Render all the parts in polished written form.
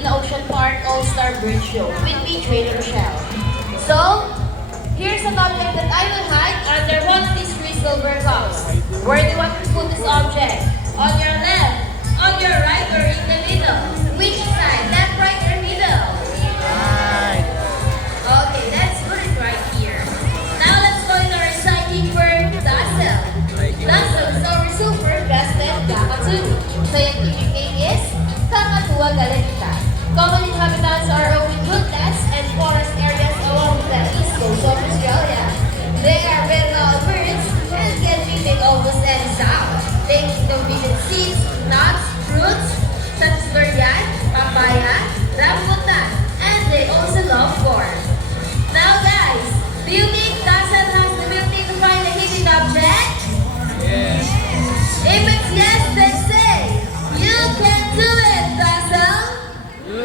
Manila Ocean Park Allstar Birdshow with me, Trainer Rochelle. So, here's an object that I will hide under one of these three silver cups. Where do you want to put this object? On your left, on your right, or in the middle? Which side? Left, right, or middle? Right. Okay, let's put it right here. Now let's go in our recycling for tassel. Tassel is our super vested kakatsu. Scientific name is Kakatuwa galecta. Common in habitats are open woodlands and forest areas along the east coast of Australia. They are very loud birds and can be made almost any sound. They eat convenient seeds, nuts, fruits, such as durian, papaya, rambutan, and they also love corn. Now guys, do you think Tassel has the ability to find a hidden object? Yes. If it's yes, then say, you can do it, Tassel! You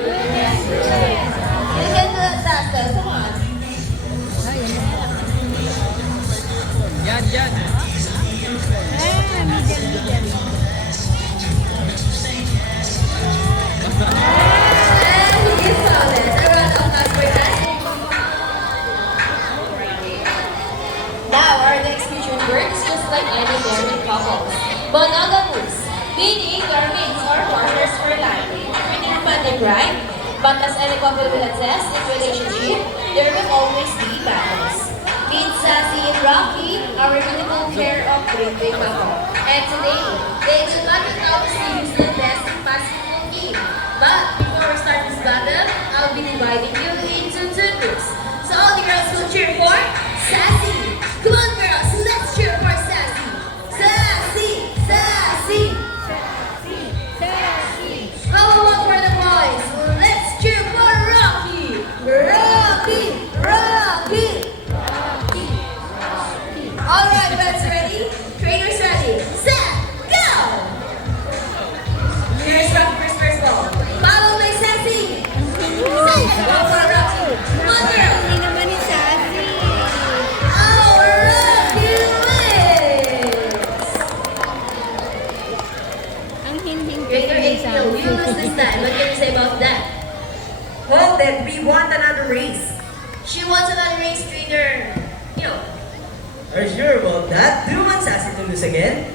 can do it, Tassel. Come on. Yan, yan. And he found it. A round of applause for that. Now, our next featured word is just like any married couples. Monogamous, meaning their mates or partners for life. Pretty romantic, right? But as any couple will attest, in relationship, there will always be battles. Meet Sassy and Rocky, our beautiful pair of great big couple. And today, they will not obviously use the best possible game. But before we start this battle, I'll be dividing you into two groups. So all the girls will cheer for Sassy. Come on girls, let's cheer for Sassy. Sassy, Sassy. How about for the boys? Let's cheer for Rocky. Rocky, Rocky. All right, let's ready. Trainers ready. Set, go. Here's Rocky first ball. Follow by Sassy. Second ball for Rocky. One girl. Oh, Rocky wins. Trainer April, you lose this time. What can you say about that? Hold it, we want another race. She wants another race, trainer. You know. Are you sure about that? Do you want Sassy to lose again?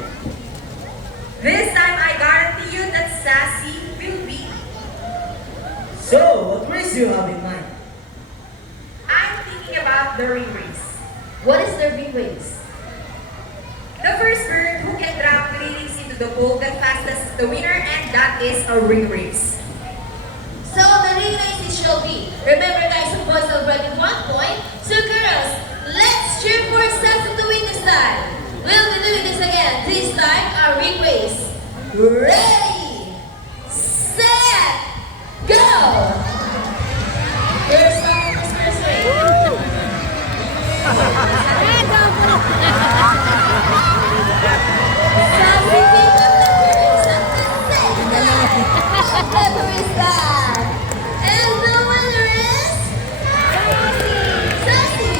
This time I guarantee you that Sassy will win. So, what race do you have in mind? I'm thinking about the ring race. What is the big race? The first bird who can drop the rings into the pool the fastest is the winner, and that is a ring race. So the ring race it shall be. Remember guys, the boys already 1 point. So girls, let's cheer for Sassy to win this time. We'll be doing this again. This time, our ring race. Ready, set, go! Here's Rocky's first race. Sassy pick up the first at the same time. Who is that? And the winner is Sassy.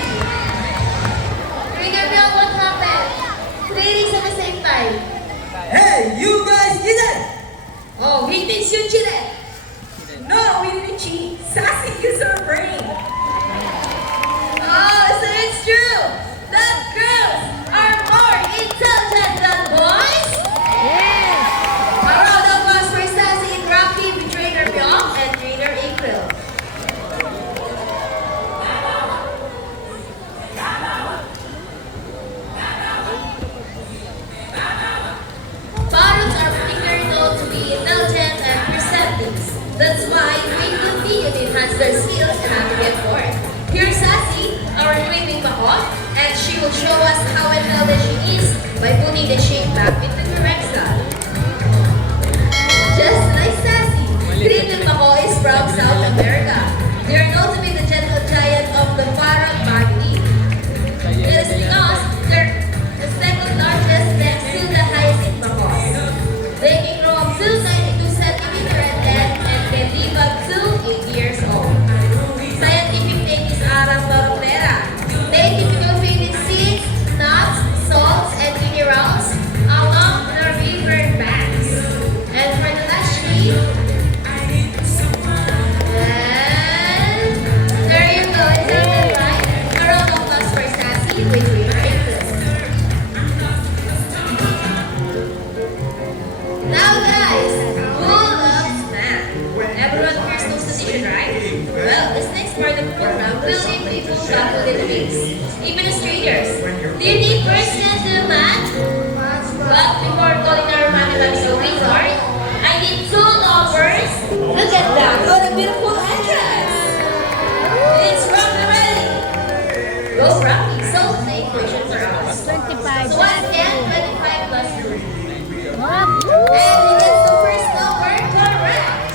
Figure out what happened. Ladies at the same time. Hey, you guys cheated! Oh, he thinks you cheated. No, we didn't cheat. Sassy is our brain. Oh, so it's true that girls are more intelligent than boys? A round of applause for Sassy and Rocky with Trainer Myung and Trainer April. Parrots are particularly known to be intelligent and perceptive. That's why they continue to enhance their skills and navigate forward. Here's Sassy, our creeping mahot, and she will show us how intelligent she is by putting the shape back in the correct style. Just like Sassy, creeping mahot is from South America. They are known to be the gentle giant of the parrot family. It is because they're the second largest next to the hyacinth mahot. They can grow up to 92 centimeters in length and can live up to 8 years old. Scientific name is Arang Barotera. They typically feed in seeds, nuts, salts, and minerals, along this next part of the program will lead people back to the base. Administrators, do you need person to math? But before calling our mathematical wizard, I need two numbers. Look at that, what a beautiful entrance! It's Rocky ready. Go Rocky, so the equation for us. 25. So once again, 25 plus 2. What? And he gets the first number correct.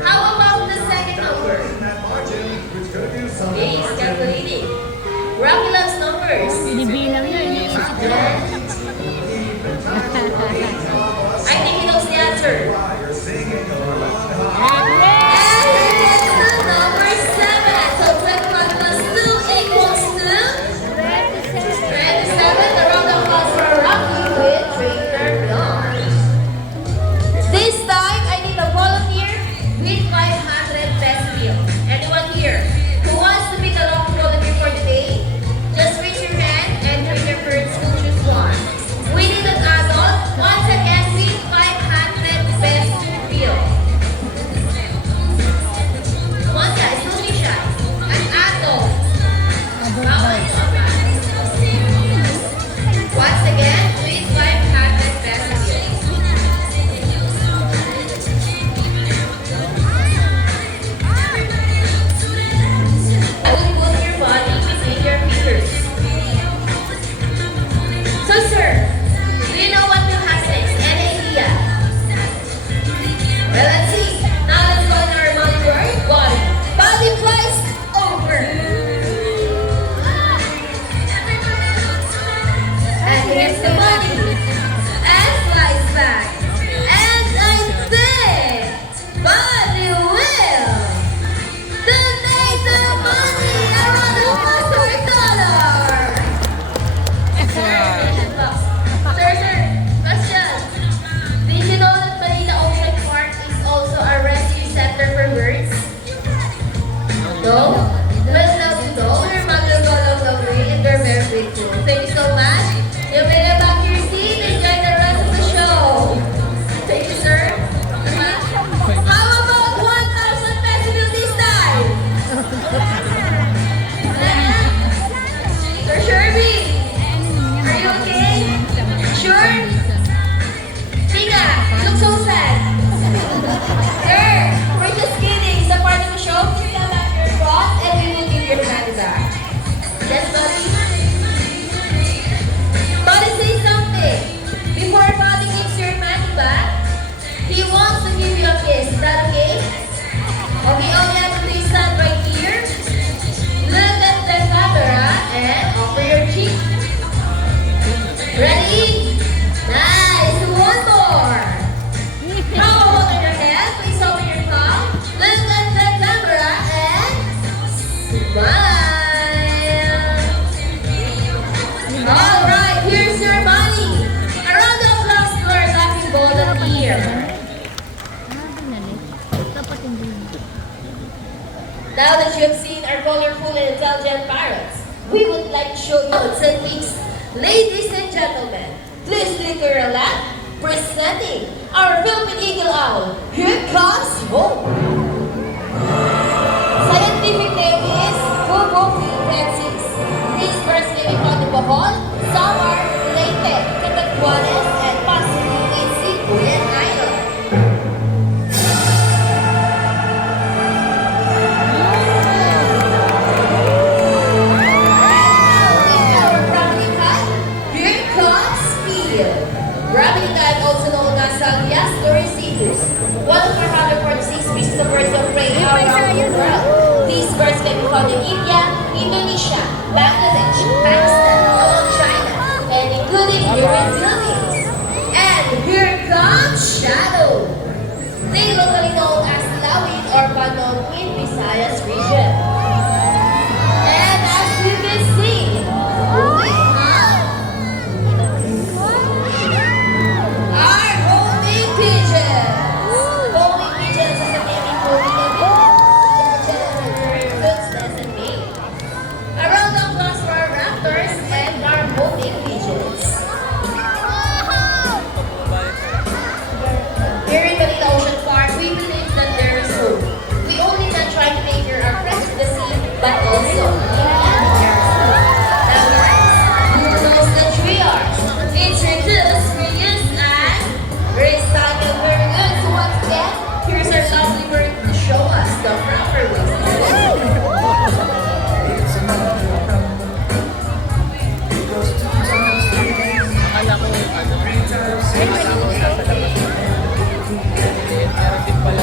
How about the second number? Okay, he's calculating. Rocky loves numbers. Binibilang niya, iniisip ko. I think he knows the answer. Yeah. And he gets the number 7. So 21 plus 2 equals to 27. The round of applause for Rocky with trainer Blanc. This time, I need a volunteer with 500 peso bill. Anyone here who wants to be the lucky volunteer for the day? Just raise your hand and trainer Birds will choose one. We need an adult. Once again, with 500 peso bill. Come on guys, don't be shy. An adult. Bawal yung ama. Once again, with 500 peso bill. I will put your body between your fingers. So sir, do you know what will happen next? Any idea? Well, let's see. Now let's go in our body word. Body. Body flies over. And here's the body. And flies back. And I think body will donate the money around the $1,000. Sir, question. Did you know that Manila Ocean Park is also a rescue center for birds? No? Well, now you know. Your mother go along the way and they're very grateful. Thank you so much. You may get back to your seat. Enjoy the rest of the show. Thank you, sir. How about 1,000 peso bill this time? Sir Sherby, are you okay? Sure? Tina, you look so sad. Sir, we're just kidding. It's a part of the show. Please come back your boss and we will give your money back. Yes, buddy? Buddy, say something. Before Buddy gives your money back, he wants to give you a kiss. Is that okay? Okay, all you have to do is stand right here. Look at the camera and offer your cheek. Ready? Nice. One more. Now hold on your head. Please open your palm. Look at the camera and smile. All right. Here's your money. A round of applause for our lucky volunteer. Dapat hindi. Now that you have seen our colorful and intelligent parrots, we would like to show you our techniques. Ladies and gentlemen, please look to your left, presenting our Philippine Eagle Owl. Here comes home. Scientific name is Philippensis. These birds live in Bohol. Some are related to the Guanes and possibly in Sibuyan Island. Rabbit cat, also known as Salvias dorsitus, one of 446 species of birds of prey around the world. These birds can be found in India, Indonesia, Bangladesh, Pakistan, the proper ways to swim. Akala ko, ano, akala ko nasa labas na. Meron din pala.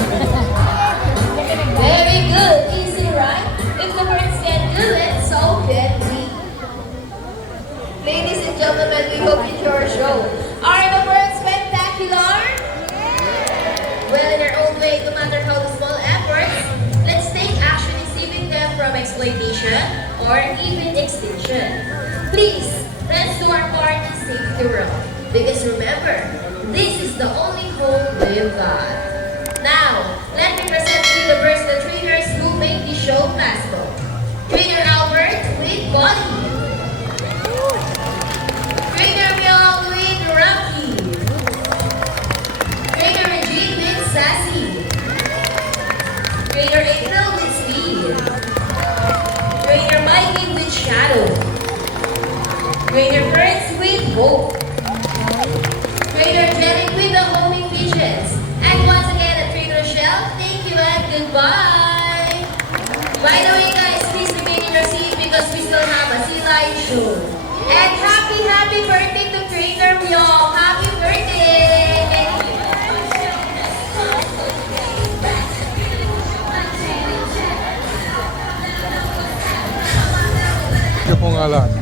Very good. Easy, right? If the birds can do it, so can we. Ladies and gentlemen, we hope you enjoy our show. Are the birds spectacular? Well, in their own way, no matter how the small efforts, let's take action in saving them from exploitation or even extinction. Please, let's do our part and save the world. Because remember, this is the only home we've got. Now, let me present to you the birds, the trainers who make this show possible. Trainer Albert with Bonnie. Trainer Myung with Rocky. Trainer Regine with Sassy. Trainer April with Speed. Trainer Mikey with Shadow. Trainer Prince with Hope. Trainer Jelly with the homing pigeons. And once again, a Trainer Shell, thank you and goodbye. By the way guys, please remain in your seat because we still have a sea lion show. And happy birthday to Trainer Myung. Happy birthday! Thank you. Ito po nga lahat.